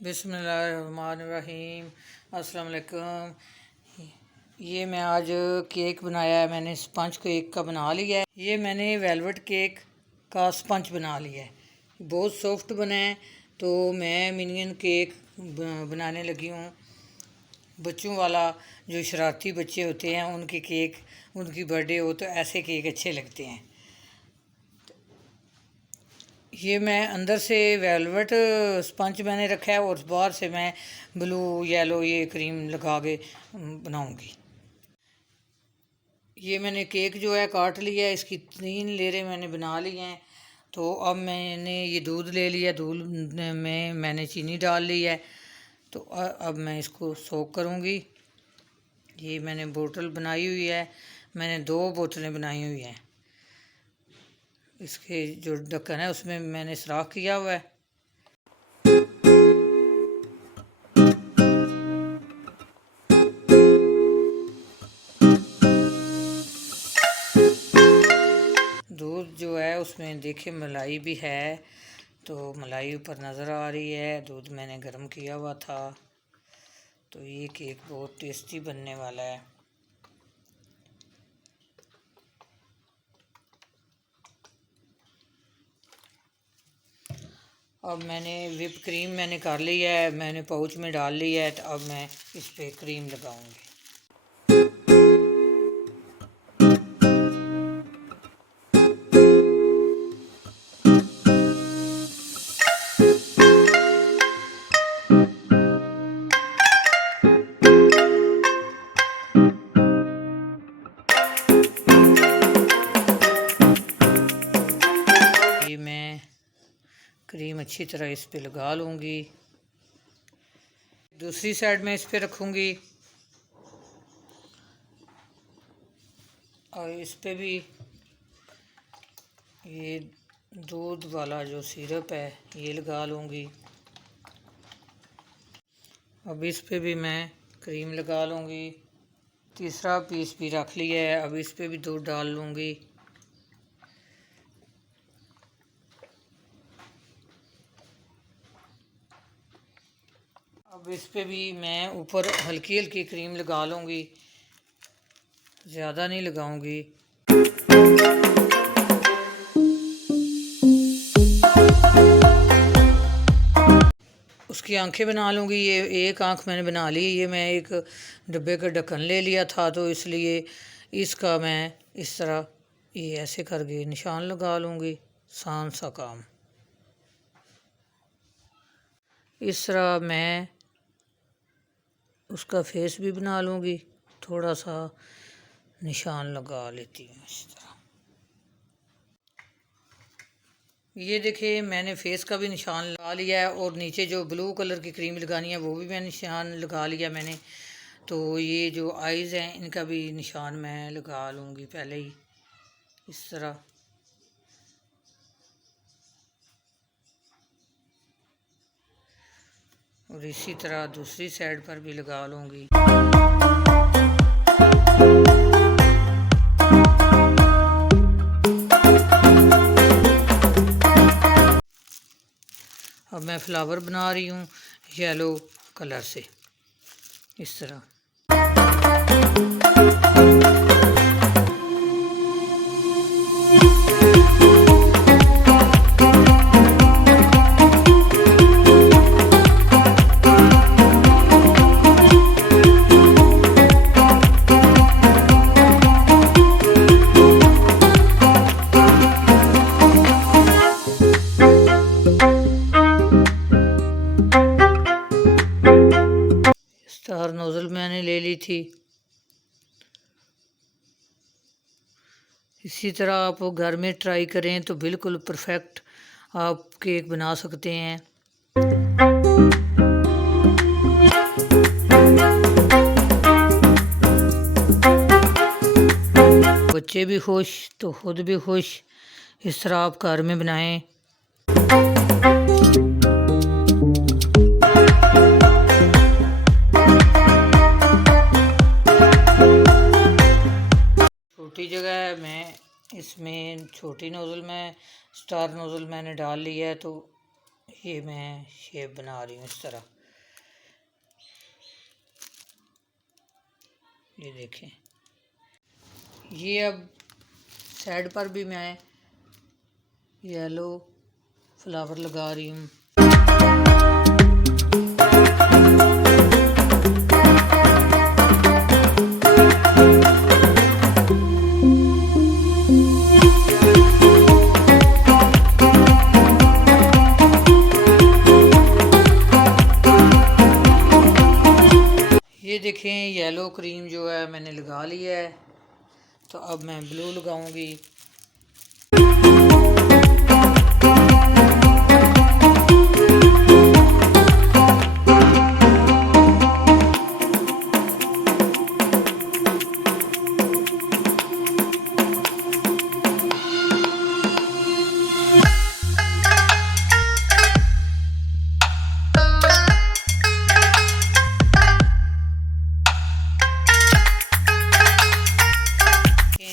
बिस्मिल्लाहिर्रहमानिर्रहीम। अस्सलाम वालेकुम। ये मैं आज केक बनाया है। मैंने स्पंज केक का बना लिया है। ये मैंने वेलवेट केक का स्पंज बना लिया है। बहुत सॉफ्ट बना है। तो मैं मिनियन केक बनाने लगी हूँ। बच्चों वाला, जो शरारती बच्चे होते हैं उनके केक, उनकी बर्थडे हो तो ऐसे केक अच्छे लगते हैं। ये मैं अंदर से वेलवेट स्पंज मैंने रखा है और बाहर से मैं ब्लू येलो ये क्रीम लगा के बनाऊंगी। ये मैंने केक जो है काट लिया है। इसकी 3 लेयरें मैंने बना ली हैं। तो अब मैंने ये दूध ले लिया। दूध में मैंने चीनी डाल ली है। तो अब मैं इसको सोक करूँगी। ये मैंने बोतल बनाई हुई है। मैंने 2 बोतलें बनाई हुई हैं। इसके जो ढक्कन है उसमें मैंने सुराख किया हुआ है। दूध जो है उसमें देखिए मलाई भी है। तो मलाई ऊपर नज़र आ रही है। दूध मैंने गर्म किया हुआ था। तो ये केक बहुत टेस्टी बनने वाला है। अब मैंने व्हिप क्रीम मैंने कर ली है। मैंने पाउच में डाल ली है। तो अब मैं इस पे क्रीम लगाऊंगी। ये मैं क्रीम अच्छी तरह इस पे लगा लूँगी। दूसरी साइड में इस पे रखूँगी और इस पे भी ये दूध वाला जो सिरप है ये लगा लूँगी। अब इस पे भी मैं क्रीम लगा लूँगी। तीसरा पीस भी रख लिया है। अब इस पे भी दूध डाल लूँगी। अब इस पे भी मैं ऊपर हल्की हल्की क्रीम लगा लूँगी, ज़्यादा नहीं लगाऊँगी। उसकी आंखें बना लूँगी। ये एक आंख मैंने बना ली। ये मैं एक डब्बे का ढक्कन ले लिया था तो इसलिए इसका मैं इस तरह ये ऐसे करके निशान लगा लूँगी। आसान सा काम। इस तरह मैं उसका फेस भी बना लूँगी। थोड़ा सा निशान लगा लेती हूँ इस तरह। ये देखिए मैंने फेस का भी निशान लगा लिया है और नीचे जो ब्लू कलर की क्रीम लगानी है वो भी मैं निशान लगा लिया मैंने। तो ये जो आइज़ हैं इनका भी निशान मैं लगा लूँगी पहले ही इस तरह। और इसी तरह दूसरी साइड पर भी लगा लूँगी। अब मैं फ्लावर बना रही हूँ येलो कलर से इस तरह। स्टार नोज़ल मैंने ले ली थी। इसी तरह आप घर में ट्राई करें तो बिल्कुल परफेक्ट आप केक बना सकते हैं। बच्चे भी खुश तो खुद भी खुश। इस तरह आप घर में बनाएं। छोटी जगह में इसमें छोटी नोज़ल में स्टार नोज़ल मैंने डाल लिया है। तो ये मैं शेप बना रही हूँ इस तरह। ये देखें, ये अब साइड पर भी मैं येलो फ्लावर लगा रही हूँ। ये देखें, येलो क्रीम जो है मैंने लगा लिया है। तो अब मैं ब्लू लगाऊंगी।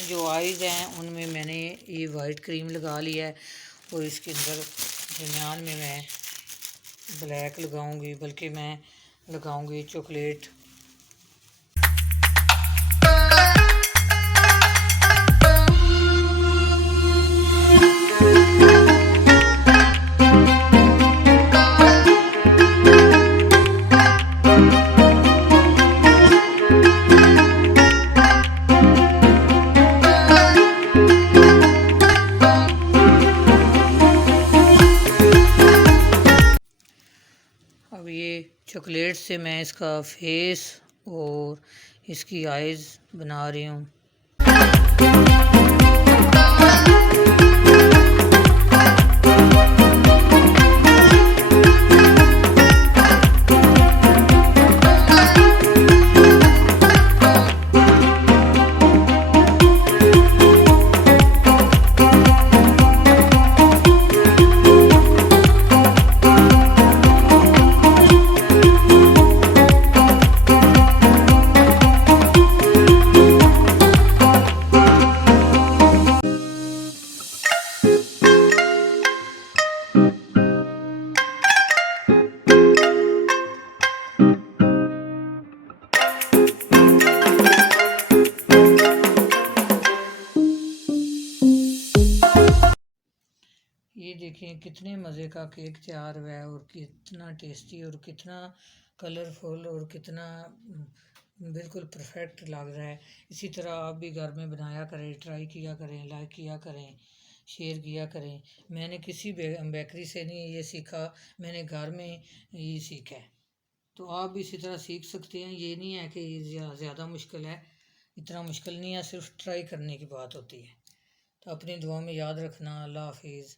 जो आइज़ हैं उनमें मैंने ये वाइट क्रीम लगा लिया है और इसके अंदर दरमियान में मैं ब्लैक लगाऊंगी, बल्कि मैं लगाऊंगी चॉकलेट। अब ये चॉकलेट से मैं इसका फेस और इसकी आइज़ बना रही हूँ। ये देखें कितने मज़े का केक तैयार हुआ है और कितना टेस्टी और कितना कलरफुल और कितना बिल्कुल परफेक्ट लग रहा है। इसी तरह आप भी घर में बनाया करें, ट्राई किया करें, लाइक किया करें, शेयर किया करें। मैंने किसी बेकरी से नहीं ये सीखा, मैंने घर में ये सीखा है। तो आप भी इसी तरह सीख सकते हैं। ये नहीं है कि ये ज़्यादा मुश्किल है, इतना मुश्किल नहीं है, सिर्फ ट्राई करने की बात होती है। तो अपनी दुआ में याद रखना। अल्लाह हाफिज़।